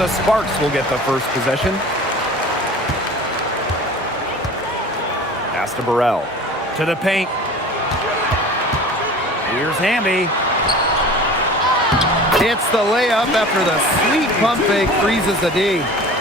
the Sparks will get the first possession. Pass to Burrell. To the paint. Here's Hamby. Hits the layup after the sweet pump fake freezes the D.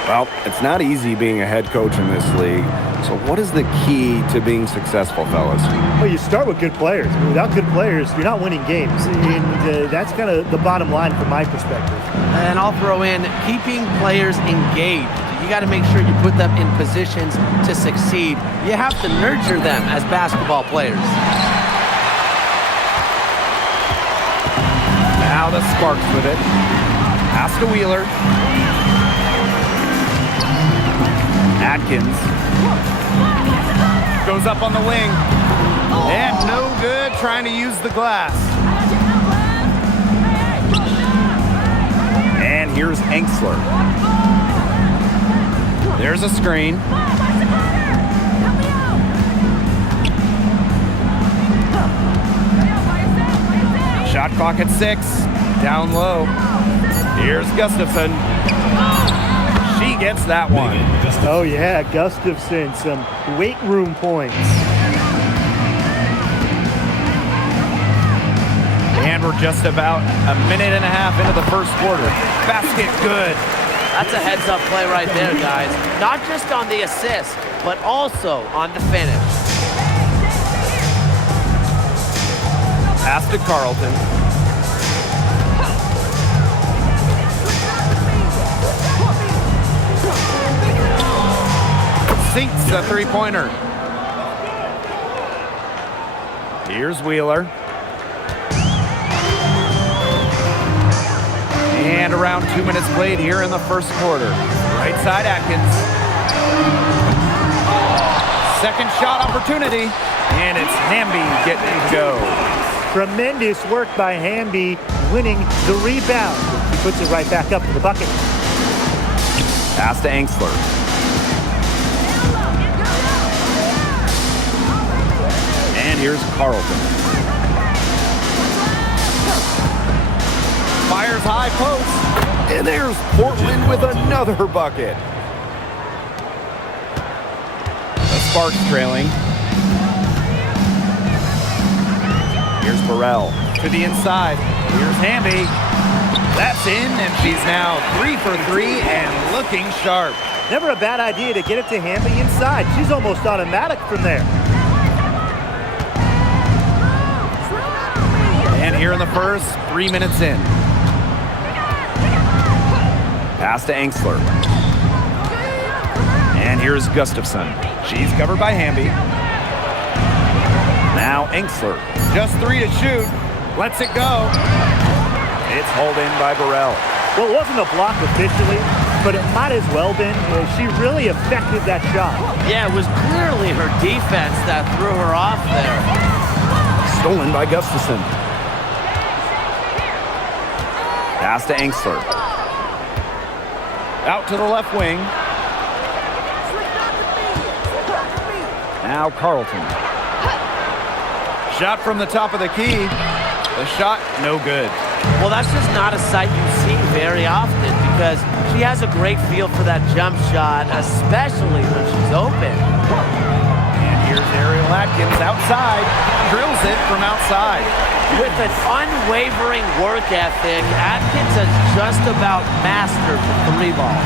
Well, it's not easy being a head coach in this league. So what is the key to being successful, fellas? Well, you start with good players. I mean, without good players, you're not winning games. And that's kind of the bottom line from my perspective. And I'll throw in keeping players engaged. You got to make sure you put them in positions to succeed. You have to nurture them as basketball players. Now the Sparks with it. Pass to Wheeler. Atkins goes up on the wing. And no good trying to use the glass. And here's Enksler. There's a screen. Shot clock at 6. Down low. Here's Gustafson. She gets that one. Oh, yeah, Gustafson, some weight room points. And we're just about a minute and a half into the first quarter. Basket good. That's a heads-up play right there, guys. Not just on the assist, but also on the finish. Pass to Carlton. Sinks a three-pointer. Here's Wheeler. And around 2 minutes played here in the first quarter. Right side, Atkins. Second shot opportunity. And it's Hamby getting it to go. Tremendous work by Hamby, winning the rebound. He puts it right back up to the bucket. Pass to Enksler. And here's Carlton. Fires high post. And there's Portland with another bucket. The Sparks trailing. Here's Burrell to the inside. Here's Hamby. That's in, and she's now 3 for 3 and looking sharp. Never a bad idea to get it to Hamby inside. She's almost automatic from there. And here in the first, 3 minutes in. Pass to Enksler. And here's Gustafson. She's covered by Hamby. Now Enksler. Just 3 to shoot. Lets it go. It's hauled in by Burrell. Well, it wasn't a block officially, but it might as well been. She really affected that shot. Yeah, it was clearly her defense that threw her off there. Stolen by Gustafson. Pass to Enksler. Out to the left wing. Now Carlton. Shot from the top of the key. The shot, no good. Well, that's just not a sight you see very often because she has a great feel for that jump shot, especially when she's open. And here's Ariel Atkins outside. Drills it from outside. With an unwavering work ethic, Atkins has just about mastered the 3-ball.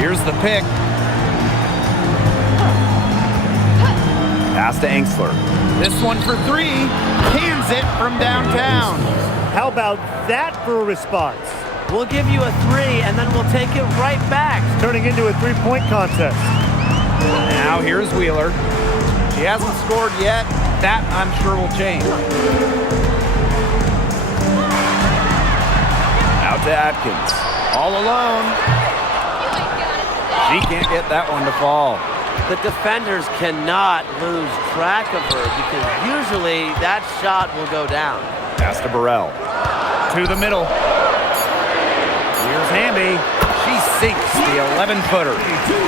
Here's the pick. Pass to Enksler. This one for 3. Cans it from downtown. How about that for a response? We'll give you a 3, and then we'll take it right back. Turning into a 3-point contest. Now here's Wheeler. She hasn't scored yet. That, I'm sure, will change. Out to Atkins. All alone. She can't get that one to fall. The defenders cannot lose track of her because usually that shot will go down. Pass to Burrell. To the middle. Here's Hamby. She sinks the 11-footer.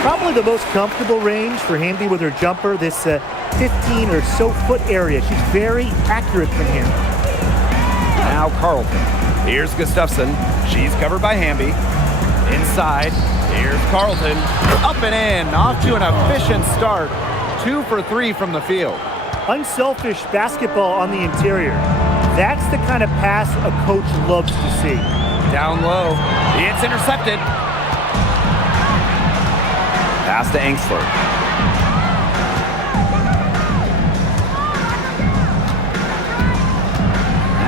Probably the most comfortable range for Hamby with her jumper, this 15 or so foot area. She's very accurate from here. Now Carlton. Here's Gustafson. She's covered by Hamby. Inside, here's Carlton. Up and in, off to an efficient start. 2 for 3 from the field. Unselfish basketball on the interior. That's the kind of pass a coach loves to see. Down low, it's intercepted. Pass to Angsler.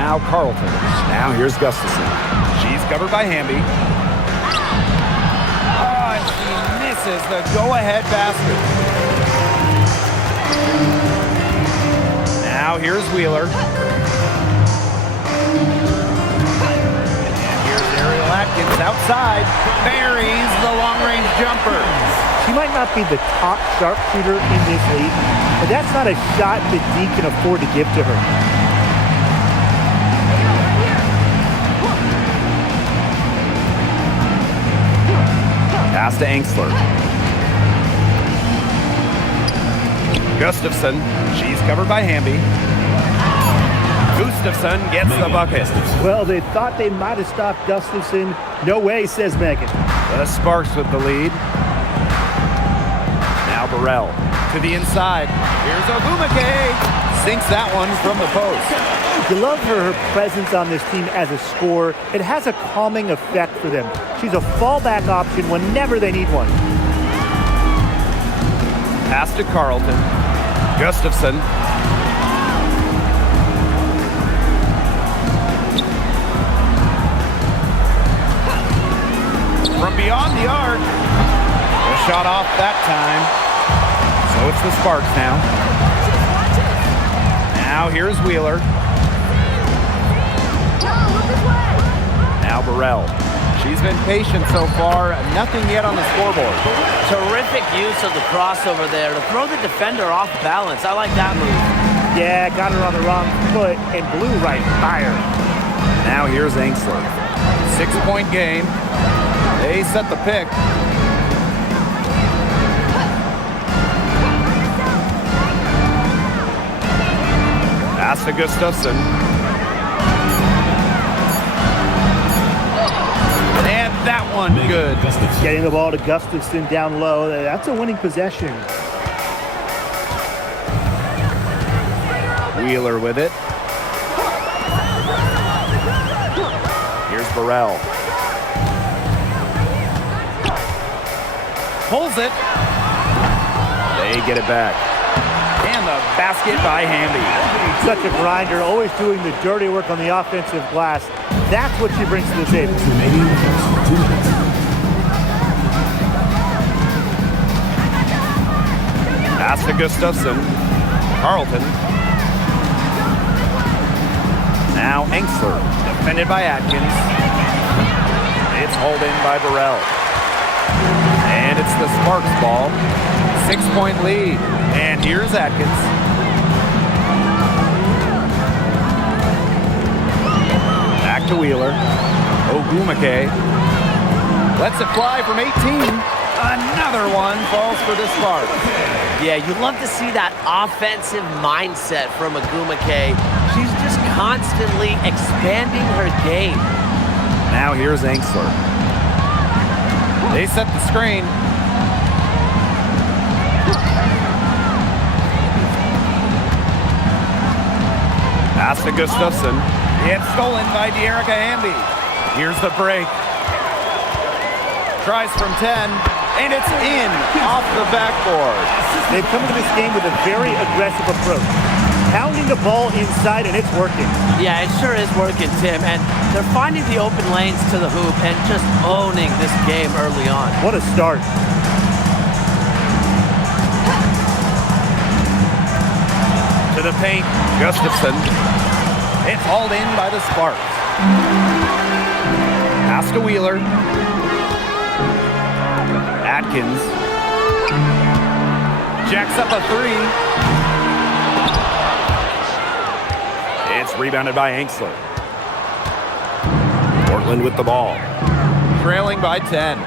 Now Carlton. Now here's Gustafson. She's covered by Hamby. Oh, and she misses the go-ahead basket. Now here's Wheeler. And here's Ariel Atkins outside. Buries the long-range jumper. She might not be the top sharpshooter in this league, but that's not a shot that Dee can afford to give to her. Pass to Angsler. Gustafson. She's covered by Hamby. Gustafson gets the bucket. Well, they thought they might have stopped Gustafson. No way, says Megan. The Sparks with the lead. Now Burrell to the inside. Here's Ogumake. Sinks that one from the post. You love her presence on this team as a scorer. It has a calming effect for them. She's a fallback option whenever they need one. Pass to Carlton. Gustafson. From beyond the arc. A shot off that time. So it's the Sparks now. Now here's Wheeler. Now Burrell. She's been patient so far. Nothing yet on the scoreboard. Terrific use of the crossover there to throw the defender off balance. I like that move. Yeah, got her on the wrong foot and blew right by her. Now here's Angsler. 6-point game. They set the pick. Pass to Gustafson. And that one good. Getting the ball to Gustafson down low. That's a winning possession. Wheeler with it. Here's Burrell. Pulls it. They get it back. And the basket by Hamby. Such a grinder, always doing the dirty work on the offensive glass. That's what she brings to the table. Pass to Gustafson. Carlton. Now Angsler, defended by Atkins. It's hauled in by Burrell. And it's the Sparks ball. 6-point lead. And here's Atkins. Back to Wheeler. Ogumake. Lets it fly from 18. Another one falls for the Sparks. Yeah, you love to see that offensive mindset from Ogumake. She's just constantly expanding her game. Now here's Angsler. They set the screen. Pass to Gustafson. It's stolen by De'Erica Hamby. Here's the break. Tries from 10, and it's in off the backboard. They've come into this game with a very aggressive approach. Pounding the ball inside, and it's working. Yeah, it sure is working, Tim. And they're finding the open lanes to the hoop and just owning this game early on. What a start. To the paint, Gustafson. It's hauled in by the Sparks. Pass to Wheeler. Atkins. Jacks up a three. It's rebounded by Angsler. Portland with the ball. Trailing by 10.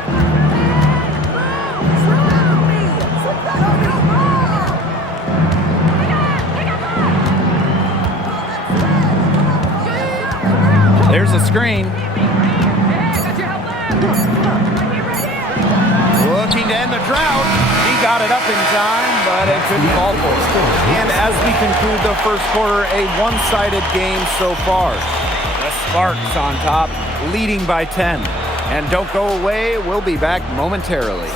There's a screen. to end the drought. He got it up in time, but it couldn't fall for it. And as we conclude the first quarter, a one-sided game so far. The Sparks on top, leading by 10. And don't go away, we'll be back momentarily.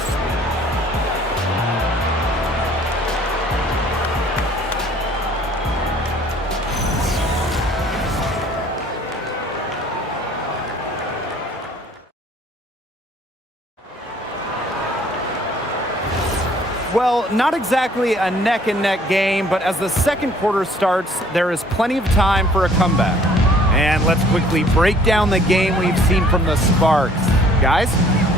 Well, not exactly a neck-and-neck game, but as the second quarter starts, there is plenty of time for a comeback. And let's quickly break down the game we've seen from the Sparks. Guys?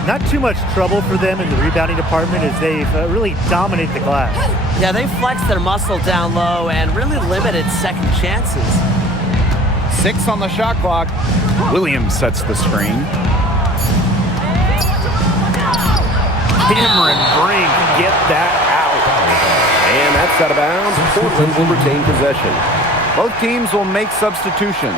Not too much trouble for them in the rebounding department as they've really dominated the glass. Yeah, they flexed their muscle down low and really limited second chances. 6 on the shot clock. Williams sets the screen. Cameron Brink, get that out. And that's out of bounds. Portland will retain possession. Both teams will make substitutions.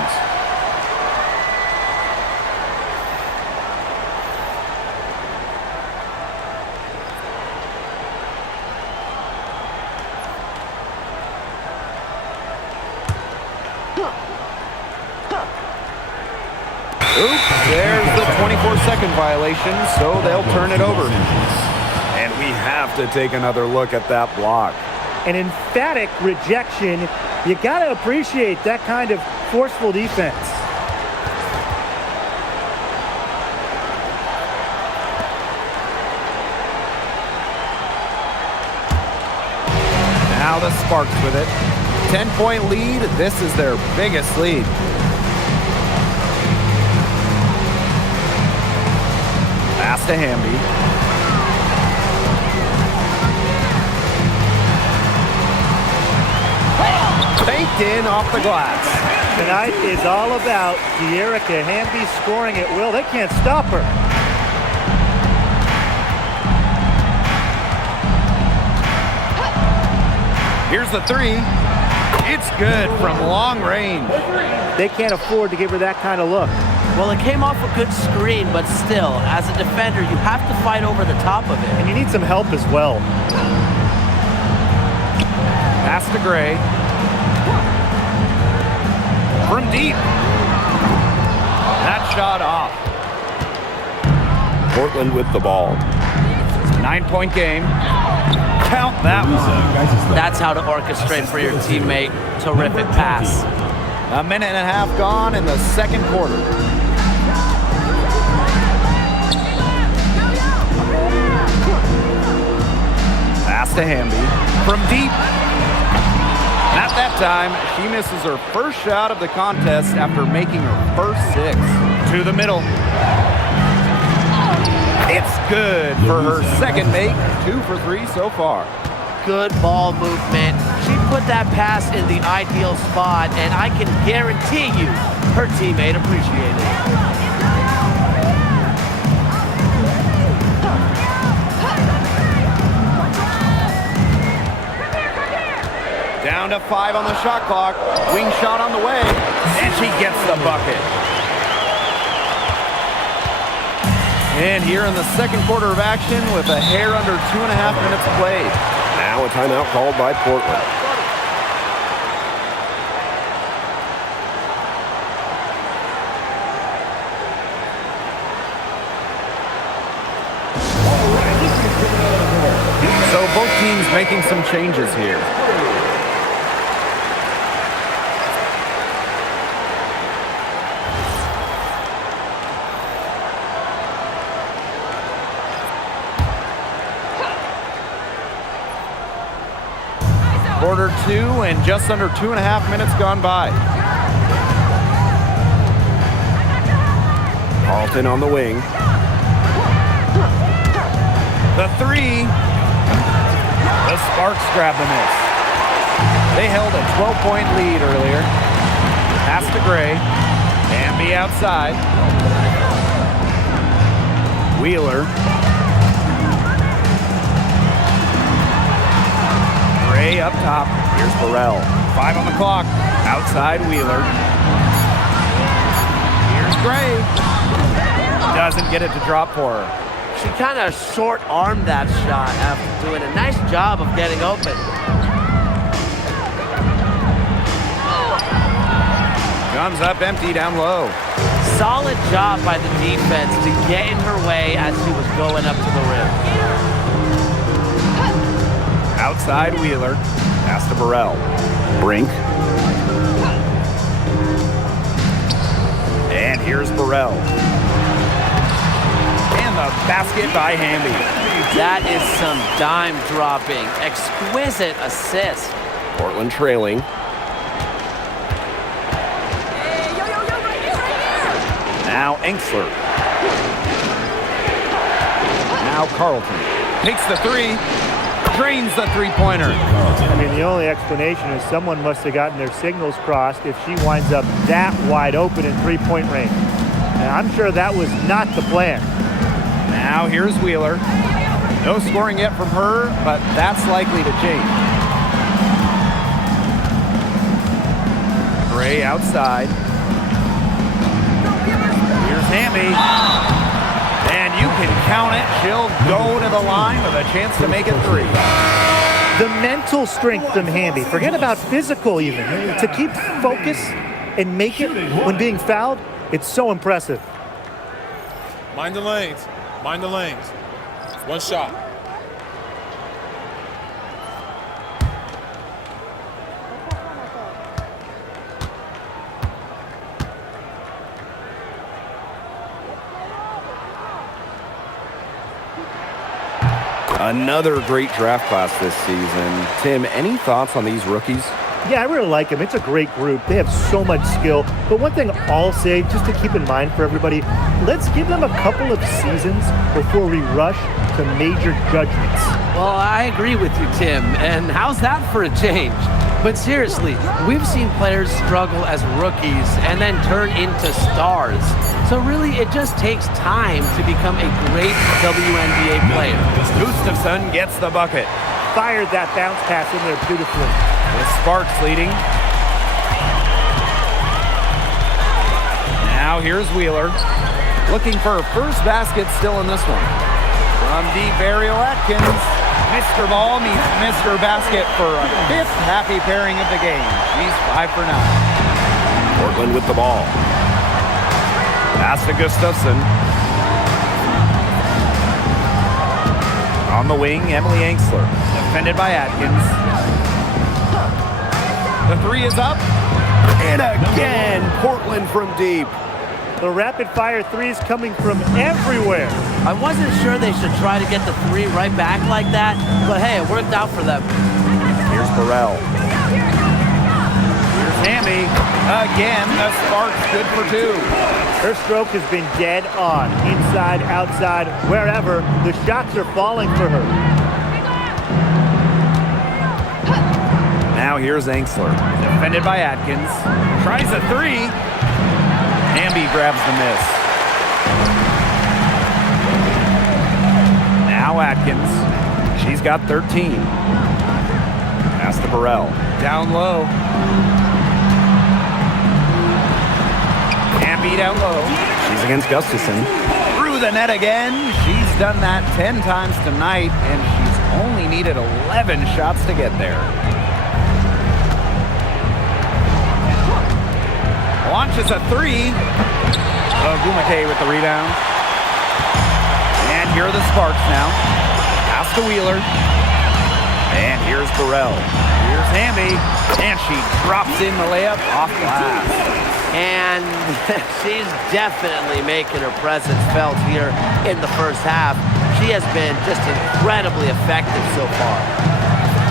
Oops, there's the 24-second violation, so they'll turn it over. And we have to take another look at that block. An emphatic rejection. You got to appreciate that kind of forceful defense. Now the Sparks with it. 10-point lead. This is their biggest lead. Pass to Hamby. Baked in off the glass. Tonight is all about De'Erica Hamby scoring at will. They can't stop her. Here's the 3. It's good from long range. They can't afford to give her that kind of look. Well, it came off a good screen, but still, as a defender, you have to fight over the top of it. And you need some help as well. Pass to Gray. From deep. That shot off. Portland with the ball. 9-point game. Count that one. That's how to orchestrate for your teammate. Terrific pass. A minute and a half gone in the second quarter. Pass to Hamby. From deep. Not that time. She misses her first shot of the contest after making her first 6. To the middle. It's good for her second make. 2 for 3 so far. Good ball movement. She put that pass in the ideal spot, and I can guarantee you her teammate appreciated it. Down to 5 on the shot clock. Wing shot on the way, and she gets the bucket. And here in the second quarter of action with a hair under 2.5 minutes played. Now a timeout called by Portland. So both teams making some changes here. Quarter 2 and just under 2.5 minutes gone by. Carlton on the wing. The 3. The Sparks grab the miss. They held a 12-point lead earlier. Pass to Gray. Hamby outside. Wheeler. Gray up top. Here's Burrell. 5 on the clock. Outside Wheeler. Here's Gray. Doesn't get it to drop for her. She kind of short-armed that shot after doing a nice job of getting open. Comes up empty down low. Solid job by the defense to get in her way as she was going up to the rim. Outside Wheeler. Pass to Burrell. Brink. And here's Burrell. And the basket by Hamby. That is some dime dropping. Exquisite assist. Portland trailing. Now Enxler. Now Carlton. Takes the three. Drains the three-pointer. I mean, the only explanation is someone must have gotten their signals crossed if she winds up that wide open in three-point range. And I'm sure that was not the plan. Now here's Wheeler. No scoring yet from her, but that's likely to change. Gray outside. Here's Hamby. And you can count it. She'll go to the line with a chance to make it three. The mental strength from Hamby, forget about physical even, to keep focus and make it when being fouled, it's so impressive. Mind the lanes. Mind the lanes. One shot. Another great draft class this season. Tim, any thoughts on these rookies? Yeah, I really like them. It's a great group. They have so much skill. But one thing I'll say, just to keep in mind for everybody, let's give them a couple of seasons before we rush to major judgments. Well, I agree with you, Tim. And how's that for a change? But seriously, we've seen players struggle as rookies and then turn into stars. So really, it just takes time to become a great WNBA player. Gustafson gets the bucket. Fired that bounce pass in there beautifully. With Sparks leading. Now here's Wheeler. Looking for her first basket still in this one. From deep, Ariel Atkins. Mr. Ball meets Mr. Basket for a fifth happy pairing of the game. She's 5 for 9. Portland with the ball. Pass to Gustafson. On the wing, Emily Enxler. Defended by Atkins. The three is up. And again, Portland from deep. The rapid-fire threes coming from everywhere. I wasn't sure they should try to get the three right back like that, but hey, it worked out for them. Here's Burrell. Here's Hamby. Again, the Sparks good for 2. Her stroke has been dead on. Inside, outside, wherever. The shots are falling for her. Now here's Enxler. Defended by Atkins. Tries a three. Hamby grabs the miss. Now Atkins. She's got 13. Pass to Burrell. Down low. Hamby down low. She's against Gustafson. Through the net again. She's done that 10 times tonight, and she's only needed 11 shots to get there. Launches a three. Gumake with the rebound. And here are the Sparks now. Pass to Wheeler. And here's Burrell. Here's Hamby. And she drops in the layup off glass. And she's definitely making her presence felt here in the first half. She has been just incredibly effective so far.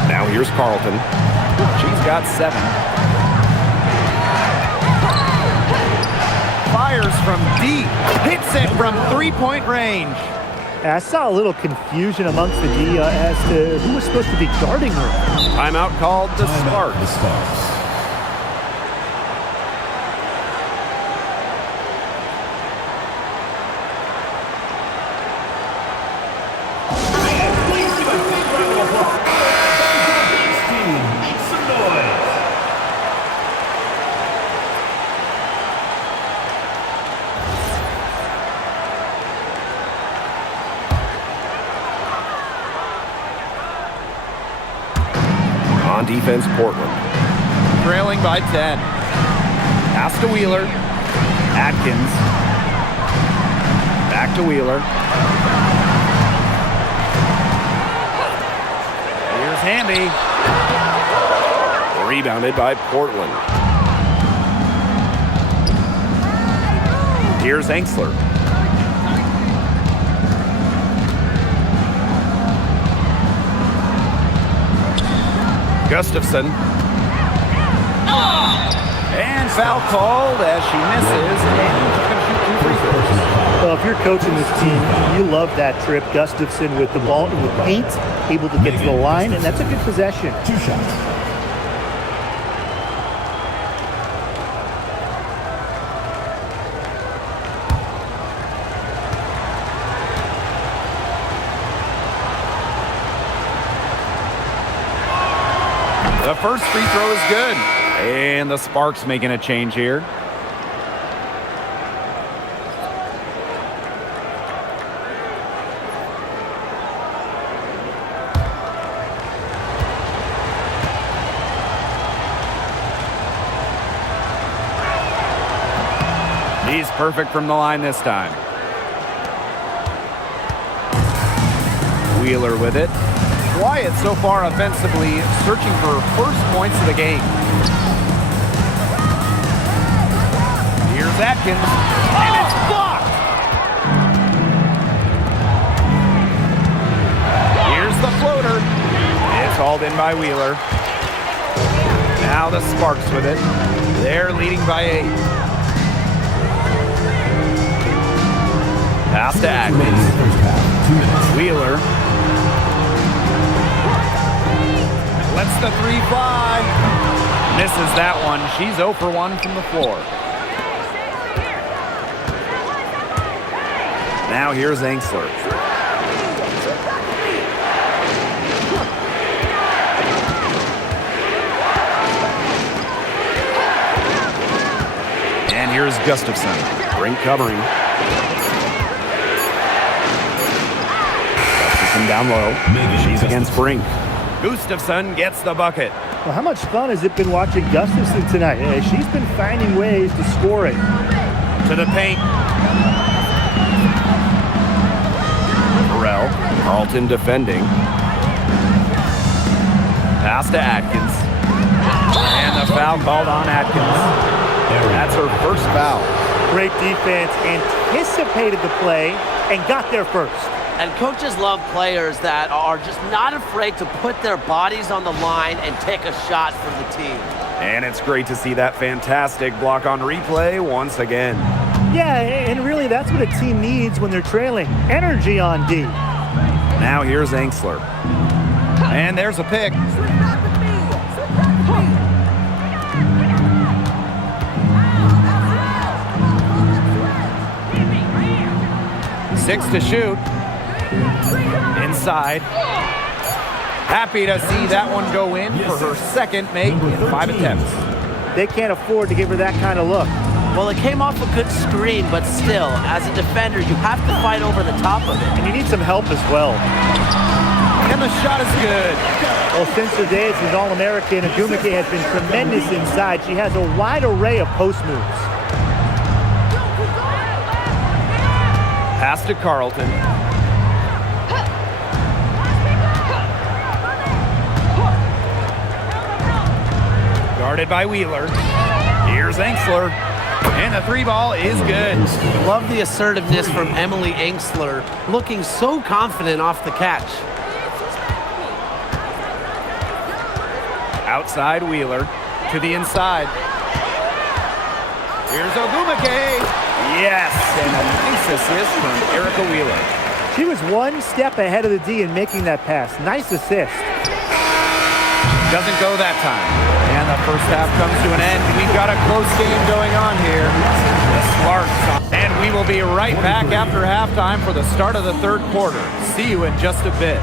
Now here's Carlton. She's got 7. Fires from deep, hits it from three-point range. I saw a little confusion amongst the D as to who was supposed to be guarding her. Timeout called the Sparks. On defense, Portland. Trailing by 10. Pass to Wheeler. Atkins. Back to Wheeler. Here's Hamby. Rebounded by Portland. Here's Engsler. Gustafson. And foul called as she misses. And she's going to shoot 2 free throws. Well, if you're coaching this team, you love that trip. Gustafson with the ball in the paint, able to get to the line, and that's a good possession. 2 shots. The first free throw is good. And the Sparks making a change here. He's perfect from the line this time. Wheeler with it. Quiet so far offensively, searching for first points of the game. Here's Atkins, and it's blocked! Here's the floater. It's hauled in by Wheeler. Now the Sparks with it. They're leading by 8. Pass to Atkins. Wheeler. Lets the 3 fly. Misses that one. She's 0 for 1 from the floor. Now here's Engsler. And here's Gustafson. Brink covering. Gustafson down low. She's against Brink. Gustafson gets the bucket. Well, how much fun has it been watching Gustafson tonight? She's been finding ways to score it. To the paint. Burrell. Carlton defending. Pass to Atkins. And the foul called on Atkins. That's her first foul. Great defense, anticipated the play, and got there first. And coaches love players that are just not afraid to put their bodies on the line and take a shot for the team. And it's great to see that fantastic block on replay once again. Yeah, and really that's what a team needs when they're trailing. Energy on D. Now here's Engsler. And there's a pick. Six to shoot. Inside. Happy to see that one go in for her second make in 5 attempts. They can't afford to give her that kind of look. Well, it came off a good screen, but still, as a defender, you have to fight over the top of it. And you need some help as well. And the shot is good. Well, since her days as an All-American, Agumike has been tremendous inside. She has a wide array of post moves. Pass to Carlton. Guarded by Wheeler. Here's Engsler. And the 3 ball is good. Love the assertiveness from Emily Engsler, looking so confident off the catch. Outside Wheeler to the inside. Here's Ogumake. Yes, and a nice assist from Erica Wheeler. She was one step ahead of the D in making that pass. Nice assist. Doesn't go that time. And the first half comes to an end. We've got a close game going on here. The Sparks. And we will be right back after halftime for the start of the third quarter. See you in just a bit.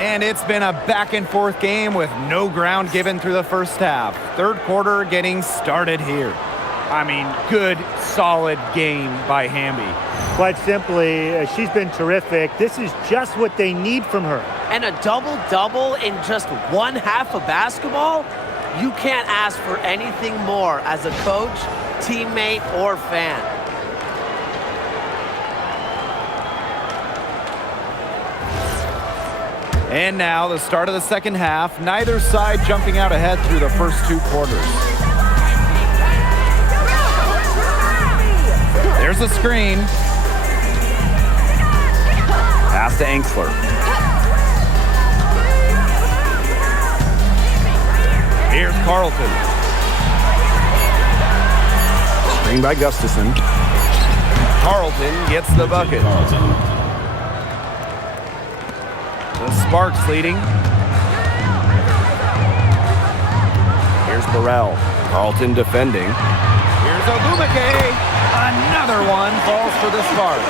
And it's been a back-and-forth game with no ground given through the first half. Third quarter getting started here. I mean, good, solid game by Hamby. Quite simply, she's been terrific. This is just what they need from her. And a double-double in just one half of basketball? You can't ask for anything more as a coach, teammate, or fan. And now the start of the second half. Neither side jumping out ahead through the first two quarters. There's a screen. Pass to Angsler. Here's Carlton. Screen by Gustafson. Carlton gets the bucket. The Sparks leading. Here's Burrell. Carlton defending. Here's Ogumake. Another one falls for the Sparks.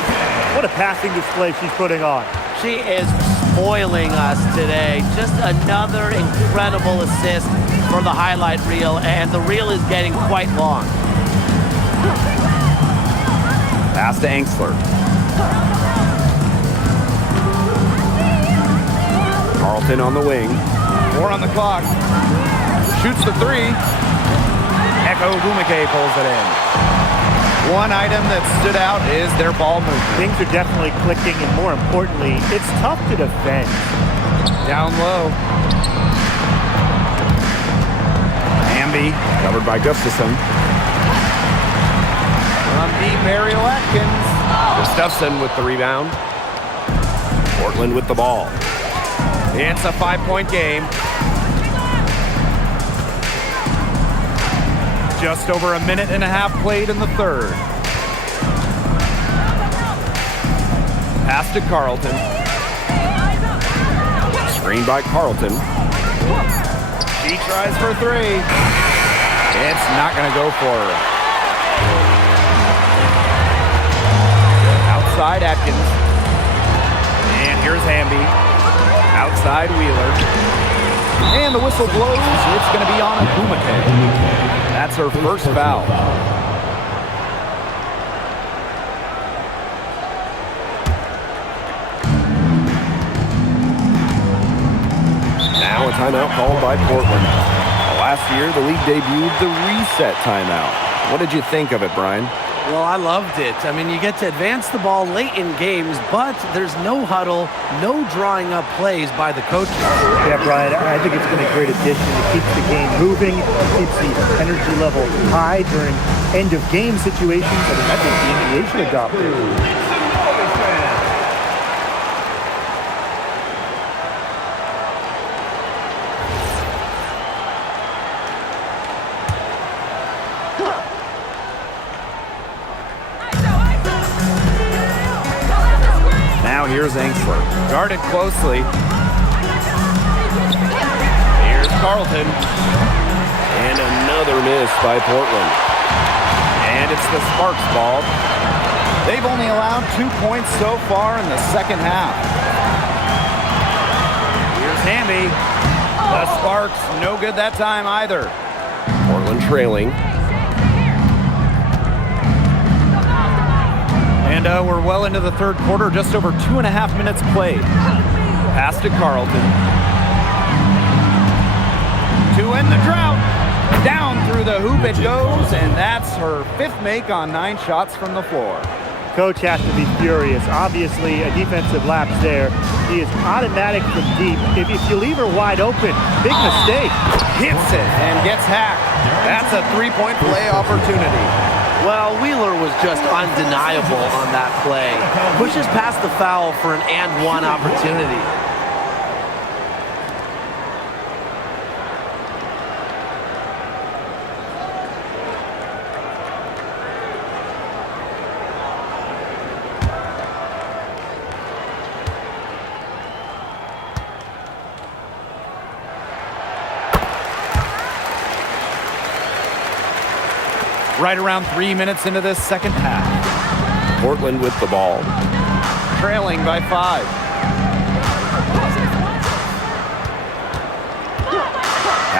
What a passing display she's putting on. She is spoiling us today. Just another incredible assist for the highlight reel, and the reel is getting quite long. Pass to Angsler. Carlton on the wing. 4 on the clock. Shoots the 3. Echo Ogumake pulls it in. One item that stood out is their ball movement. Things are definitely clicking, and more importantly, it's tough to defend. Down low. Hamby. Covered by Gustafson. From deep, Ariel Atkins. Gustafson with the rebound. Portland with the ball. It's a 5-point game. Just over a minute and a half played in the third. Pass to Carlton. Screen by Carlton. She tries for 3. It's not going to go for her. Outside Atkins. And here's Hamby. Outside Wheeler. And the whistle blows. It's going to be on Ogumake. That's her first foul. Now a timeout called by Portland. Last year, the league debuted the reset timeout. What did you think of it, Brian? Well, I loved it. I mean, you get to advance the ball late in games, but there's no huddle, no drawing up plays by the coaches. Yeah, Brian, I think it's been a great addition. It keeps the game moving, keeps the energy level high during end-of-game situations. I mean, I think the NBA should adopt it. Now here's Angsler. Guarded closely. Here's Carlton. And another miss by Portland. And it's the Sparks ball. They've only allowed 2 points so far in the second half. Here's Hamby. The Sparks, no good that time either. Portland trailing. And we're well into the third quarter, just over 2.5 minutes played. Pass to Carlton. To end the drought. Down through the hoop it goes, and that's her 5th make on 9 shots from the floor. Coach has to be furious. Obviously, a defensive lapse there. He is automatic from deep. If you leave her wide open, big mistake. Hits it and gets hacked. That's a 3-point play opportunity. Well, Wheeler was just undeniable on that play. Pushes past the foul for an and-one opportunity. Right around 3 minutes into this second half. Portland with the ball. Trailing by 5.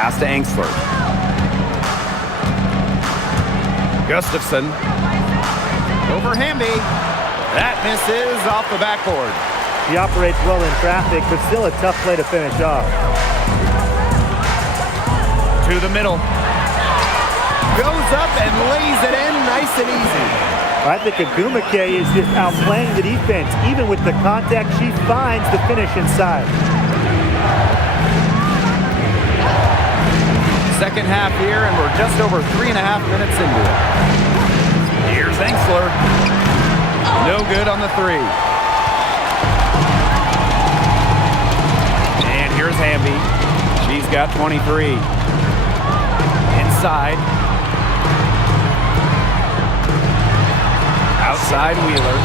Pass to Angsler. Gustafson. Over Hamby. That misses off the backboard. He operates well in traffic, but still a tough play to finish off. To the middle. Goes up and lays it in nice and easy. I think Agumake is just outplaying the defense. Even with the contact, she finds the finish inside. Second half here, and we're just over 3.5 minutes into it. Here's Angsler. No good on the three. And here's Hamby. She's got 23. Inside. Outside Wheeler.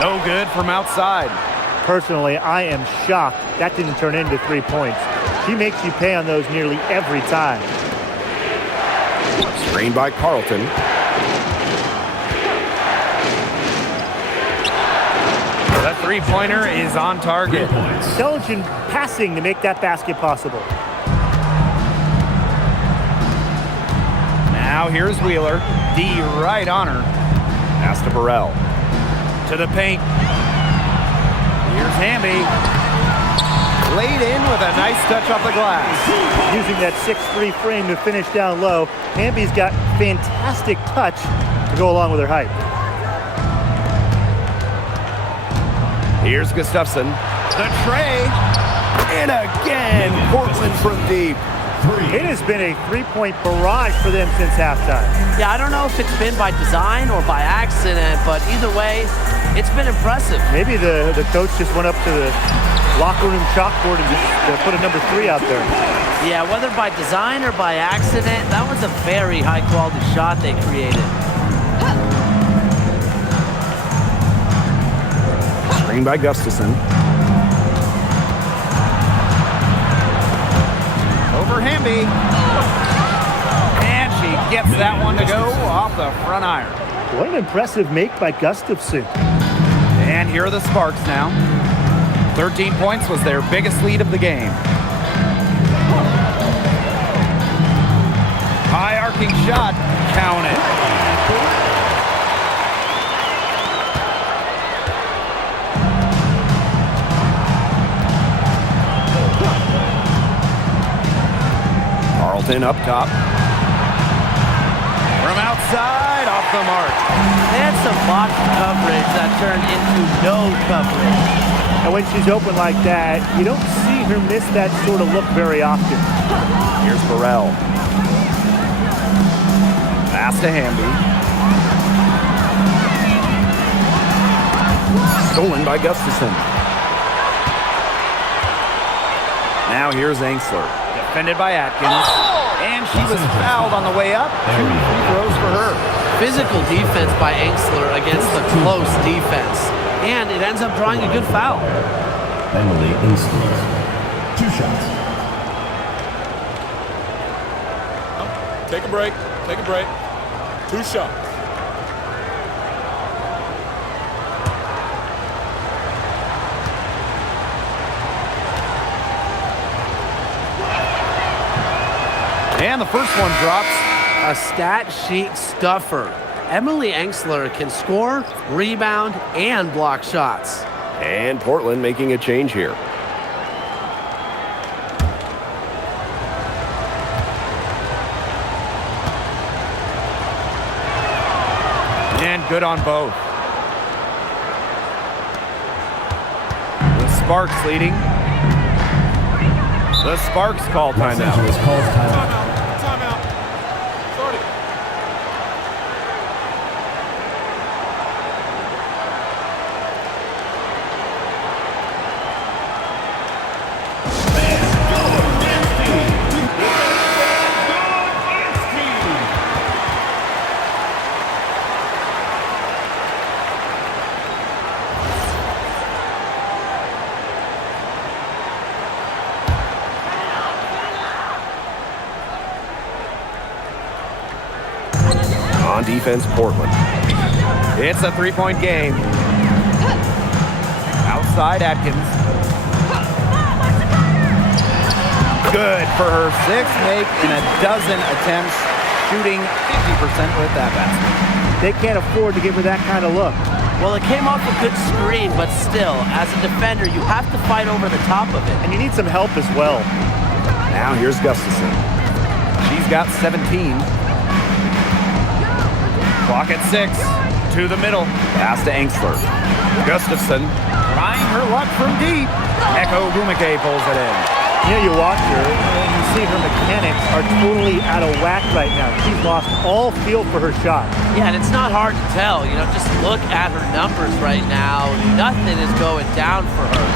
No good from outside. Personally, I am shocked that didn't turn into 3 points. She makes you pay on those nearly every time. Screened by Carlton. The three-pointer is on target. Intelligent passing to make that basket possible. Now here's Wheeler. D right on her. Pass to Burrell. To the paint. Here's Hamby. Laid in with a nice touch off the glass. Using that 6'3" frame to finish down low, Hamby's got fantastic touch to go along with her height. Here's Gustafson. The tray. And again, Portland from deep. It has been a three-point barrage for them since halftime. Yeah, I don't know if it's been by design or by accident, but either way, it's been impressive. Maybe the coach just went up to the locker room chalkboard and just put a number 3 out there. Yeah, whether by design or by accident, that was a very high-quality shot they created. Screen by Gustafson. Over Hamby. And she gets that one to go off the front iron. What an impressive make by Gustafson. And here are the Sparks now. 13 points was their biggest lead of the game. High arcing shot. Count it. Carlton up top. From outside, off the mark. They had some box coverage that turned into no coverage. And when she's open like that, you don't see her miss that sort of look very often. Here's Burrell. Pass to Hamby. Stolen by Gustafson. Now here's Angsler. Defended by Atkins. And she was fouled on the way up. 2 free throws for her. Physical defense by Angsler against the close defense. And it ends up drawing a good foul. Emily Angsler. 2 shots. Take a break. Take a break. 2 shots. And the first one drops. A stat sheet stuffer. Emily Angsler can score, rebound, and block shots. And Portland making a change here. And good on both. The Sparks leading. The Sparks call Los timeout. Angeles calls timeout. Timeout. Start it. On defense, Portland. It's a three-point game. Outside Atkins. Good for her sixth make in a dozen attempts, shooting 50% with that basket. They can't afford to give her that kind of look. Well, it came off a good screen, but still, as a defender, you have to fight over the top of it. And you need some help as well. Now here's Gustafson. She's got 17. Clock at 6. To the middle. Pass to Angsler. Gustafson trying her luck from deep. Echo Gumake pulls it in. You know, you watch her, and you see her mechanics are totally out of whack right now. She's lost all feel for her shot. Yeah, and it's not hard to tell. You know, just look at her numbers right now. Nothing is going down for her.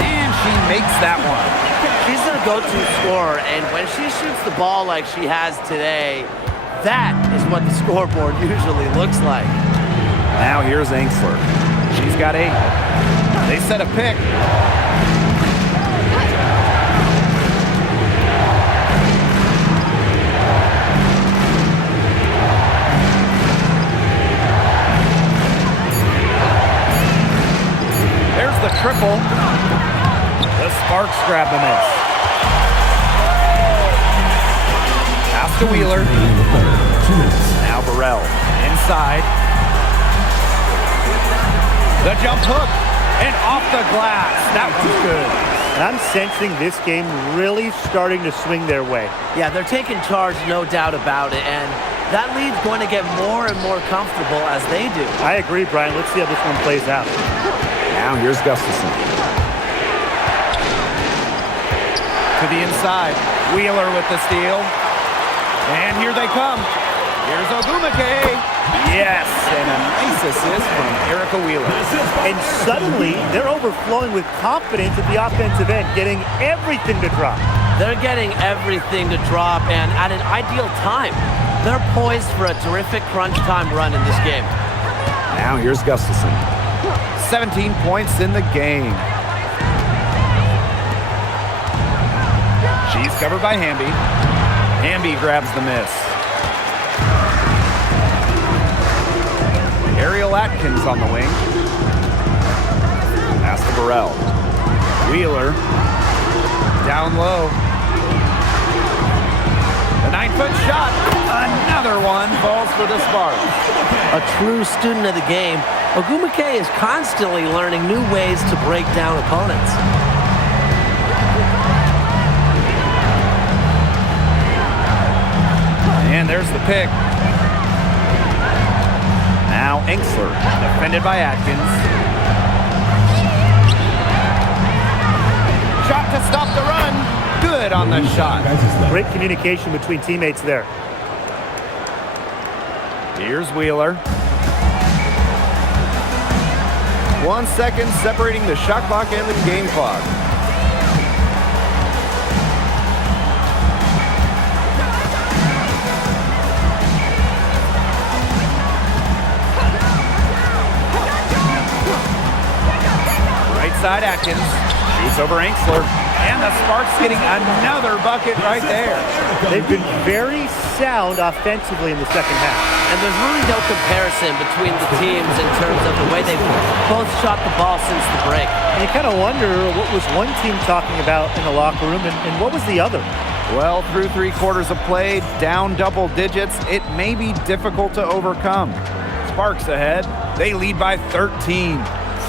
And she makes that one. She's their go-to scorer, and when she shoots the ball like she has today, that is what the scoreboard usually looks like. Now here's Angsler. She's got 8. They set a pick. There's the triple. The Sparks grab the miss. Pass to Wheeler. Now Burrell inside. The jump hook and off the glass. That one's good. And I'm sensing this game really starting to swing their way. Yeah, they're taking charge, no doubt about it, and that lead's going to get more and more comfortable as they do. I agree, Brian. Let's see how this one plays out. Now here's Gustafson. To the inside. Wheeler with the steal. And here they come. Here's Ogumake. Yes, and a nice assist from Erica Wheeler. And suddenly, they're overflowing with confidence at the offensive end, getting everything to drop. They're getting everything to drop, and at an ideal time. They're poised for a terrific crunch time run in this game. Now here's Gustafson. 17 points in the game. She's covered by Hamby. Hamby grabs the miss. Ariel Atkins on the wing. Pass to Burrell. Wheeler. Down low. The 9-foot shot. Another one falls for the Sparks. A true student of the game, Ogumake is constantly learning new ways to break down opponents. And there's the pick. Now Angsler, defended by Atkins. Shot to stop the run. Good on the shot. Great communication between teammates there. Here's Wheeler. 1 second separating the shot clock and the game clock. Right side Atkins. Shoots over Angsler. And the Sparks getting another bucket right there. They've been very sound offensively in the second half. And there's really no comparison between the teams in terms of the way they've both shot the ball since the break. And you kind of wonder what was one team talking about in the locker room and what was the other? Well, through 3 quarters of play, down double digits, it may be difficult to overcome. Sparks ahead. They lead by 13.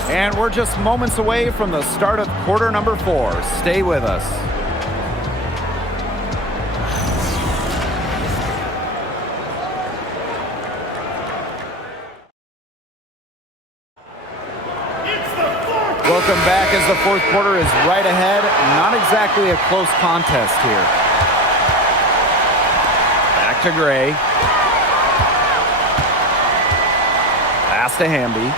And we're just moments away from the start of quarter number 4. Stay with us. Welcome back as the 4th quarter is right ahead. Not exactly a close contest here. Back to Gray. Pass to Hamby.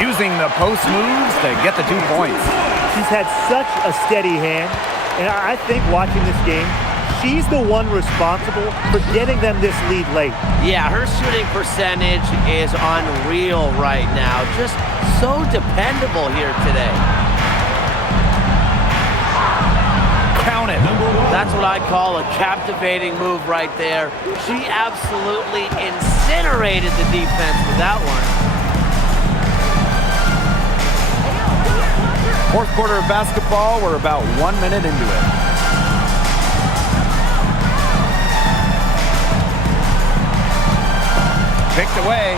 Using the post moves to get the 2 points. She's had such a steady hand, and I think watching this game, she's the one responsible for getting them this lead late. Yeah, her shooting percentage is unreal right now. Just so dependable here today. Count it. That's what I call a captivating move right there. She absolutely incinerated the defense with that one. Fourth quarter of basketball, we're about 1 minute into it. Picked away.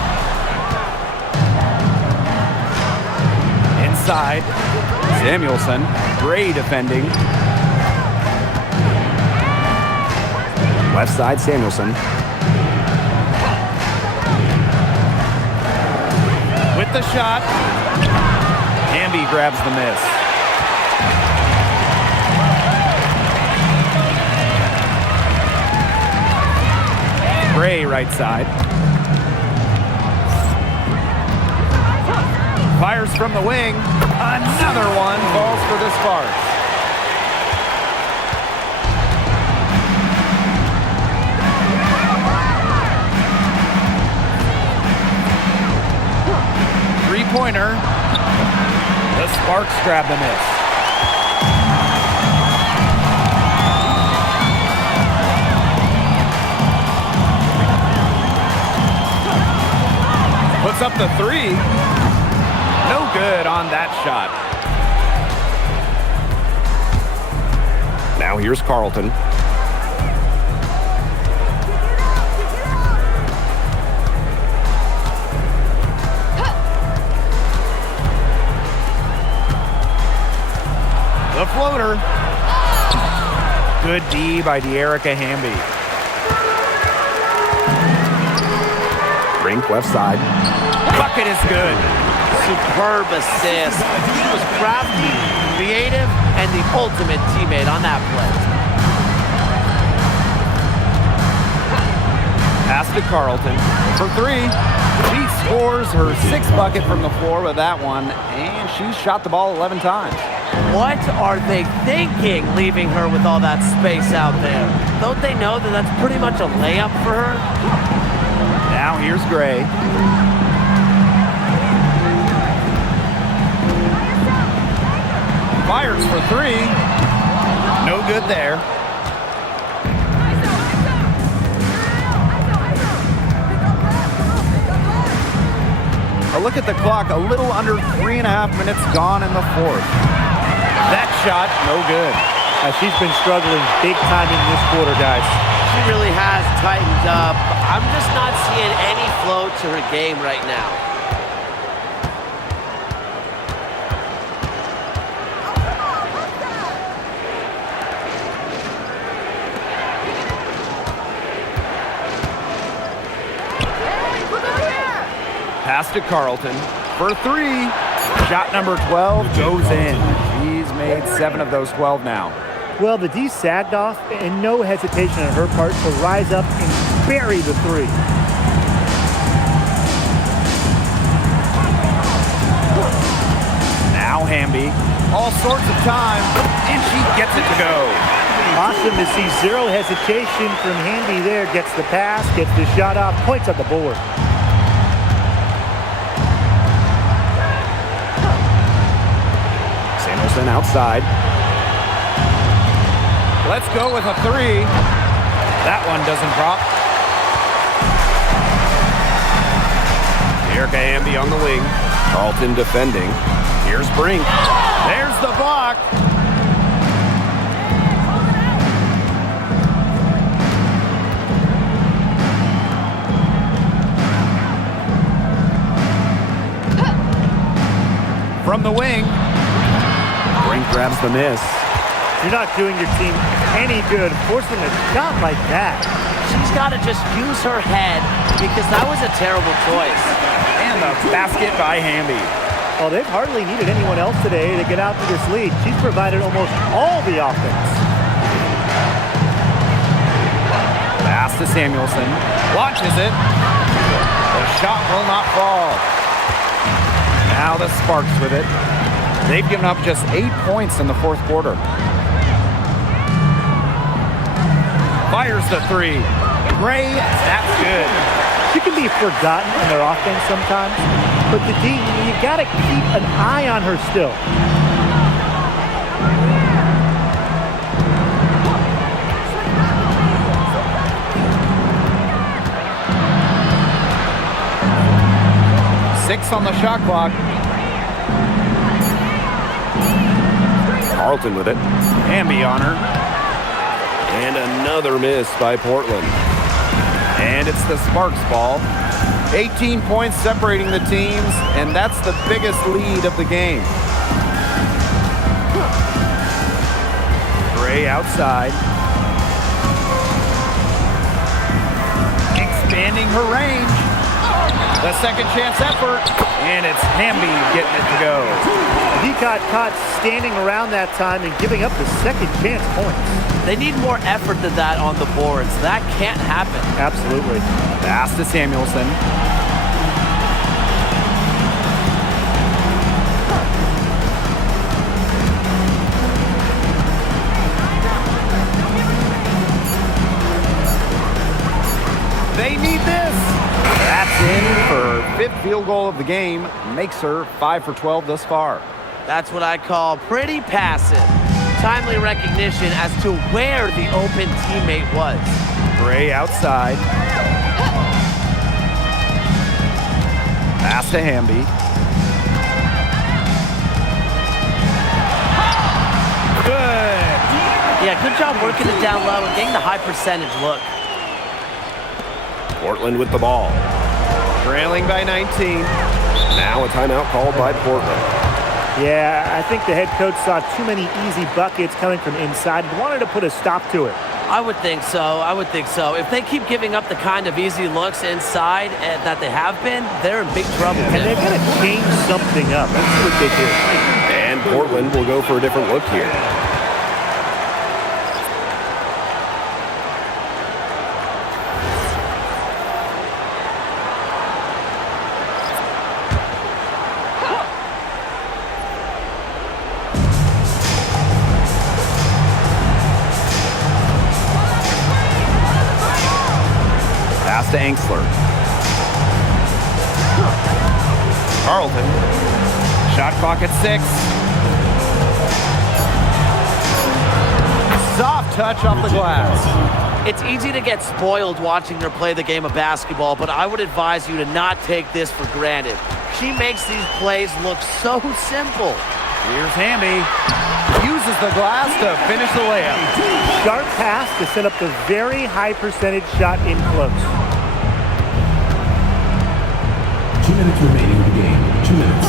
Inside. Samuelson. Gray defending. Left side, Samuelson. With the shot. Hamby grabs the miss. Gray right side. Fires from the wing. Another one falls for the Sparks. Three-pointer. The Sparks grab the miss. Puts up the three. No good on that shot. Now here's Carlton. The floater. Good D by De'Erica Hamby. Brink left side. Bucket is good. Superb assist. She was crafty, creative, and the ultimate teammate on that play. Pass to Carlton for three. She scores her sixth bucket from the floor with that one, and she shot the ball 11 times. What are they thinking, leaving her with all that space out there? Don't they know that that's pretty much a layup for her? Now here's Gray. Fires for three. No good there. A look at the clock. A little under 3.5 minutes gone in the fourth. That shot, no good. She's been struggling big time in this quarter, guys. She really has tightened up. I'm just not seeing any flow to her game right now. Pass to Carlton for three. Shot number 12 goes in. He's made 7 of those 12 now. Well, the D sagged off, and no hesitation on her part to rise up and bury the three. Now Hamby, all sorts of time, and she gets it to go. Awesome to see zero hesitation from Hamby there. Gets the pass, gets the shot off, points on the board. Samuelson outside. Let's go with a three. That one doesn't drop. De'Erica Hamby on the wing. Carlton defending. Here's Brink. There's the block. From the wing. Brink grabs the miss. You're not doing your team any good forcing a shot like that. She's got to just use her head because that was a terrible choice. And the basket by Hamby. Well, they've hardly needed anyone else today to get out to this lead. She's provided almost all the offense. Pass to Samuelson. Launches it. The shot will not fall. Now the Sparks with it. They've given up just 8 points in the fourth quarter. Fires the three. Gray, that's good. She can be forgotten in their offense sometimes, but the D, you got to keep an eye on her still. 6 on the shot clock. Carlton with it. Hamby on her. And another miss by Portland. And it's the Sparks ball. 18 points separating the teams, and that's the biggest lead of the game. Gray outside. Expanding her range. The second chance effort, and it's Hamby getting it to go. He got caught standing around that time and giving up the second chance points. They need more effort than that on the boards. That can't happen. Absolutely. Pass to Samuelson. They need this. That's in for her 5th field goal of the game. Makes her 5 for 12 thus far. That's what I call pretty passive. Timely recognition as to where the open teammate was. Gray outside. Pass to Hamby. Good. Yeah, good job working it down low and getting the high percentage look. Portland with the ball. Trailing by 19. Now a timeout called by Portland. Yeah, I think the head coach saw too many easy buckets coming from inside and wanted to put a stop to it. I would think so. I would think so. If they keep giving up the kind of easy looks inside that they have been, they're in big trouble. And they've got to change something up. Let's see what they do. And Portland will go for a different look here. To Angsler. Carlton. Shot clock at 6. Soft touch off the glass. It's easy to get spoiled watching her play the game of basketball, but I would advise you to not take this for granted. She makes these plays look so simple. Here's Hamby. Uses the glass to finish the layup. Sharp pass to set up the very high percentage shot in close. 2 minutes remaining in the game. 2 minutes.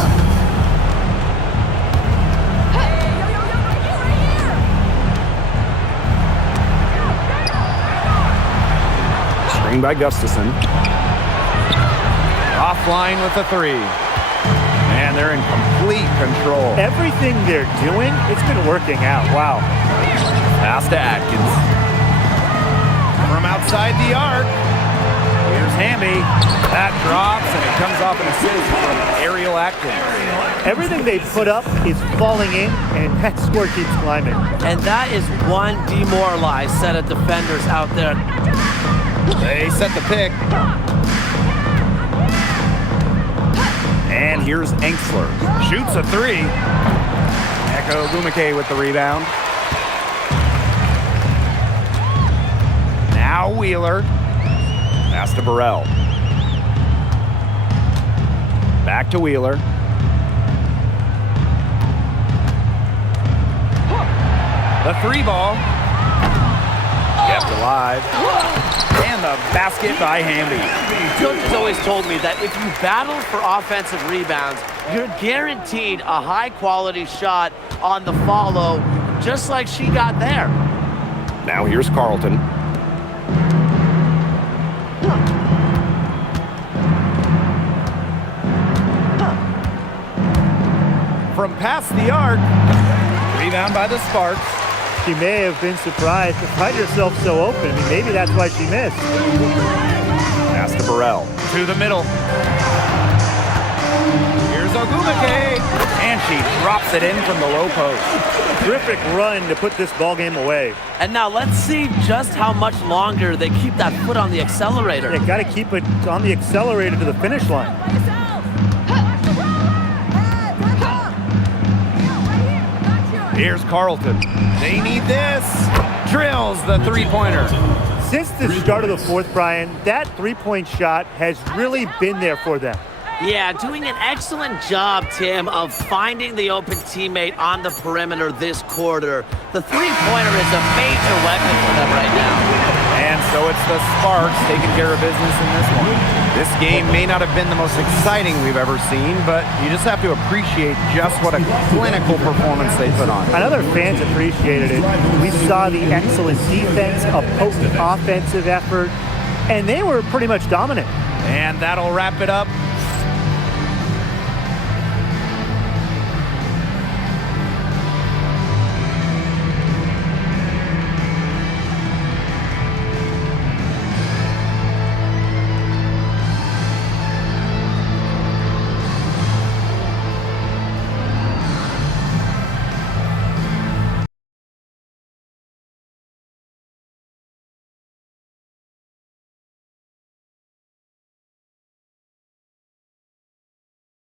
Screen by Gustafson. Offline with the 3. And they're in complete control. Everything they're doing, it's been working out. Wow. Pass to Atkins. From outside the arc. Here's Hamby. That drops, and it comes off an assist from Ariel Atkins. Everything they put up is falling in, and that score keeps climbing. And that is one demoralized set of defenders out there. They set the pick. And here's Angsler. Shoots a 3. Echo Gumake with the rebound. Now Wheeler. Pass to Burrell. Back to Wheeler. The 3 ball. Kept alive. And the basket by Hamby. Coach has always told me that if you battle for offensive rebounds, you're guaranteed a high-quality shot on the follow, just like she got there. Now here's Carlton. From past the arc. Rebound by the Sparks. She may have been surprised to find herself so open. I mean, maybe that's why she missed. Pass to Burrell. To the middle. Here's Ogumake. And she drops it in from the low post. Terrific run to put this ball game away. And now let's see just how much longer they keep that foot on the accelerator. They got to keep it on the accelerator to the finish line. Here's Carlton. They need this. Drills the 3-pointer. Since the start of the fourth, Brian, that 3-point shot has really been there for them. Yeah, doing an excellent job, Tim, of finding the open teammate on the perimeter this quarter. The three-pointer is a major weapon for them right now. And so it's the Sparks taking care of business in this one. This game may not have been the most exciting we've ever seen, but you just have to appreciate just what a clinical performance they put on. I know their fans appreciated it. We saw the excellent defense, a potent offensive effort, and they were pretty much dominant. And that'll wrap it up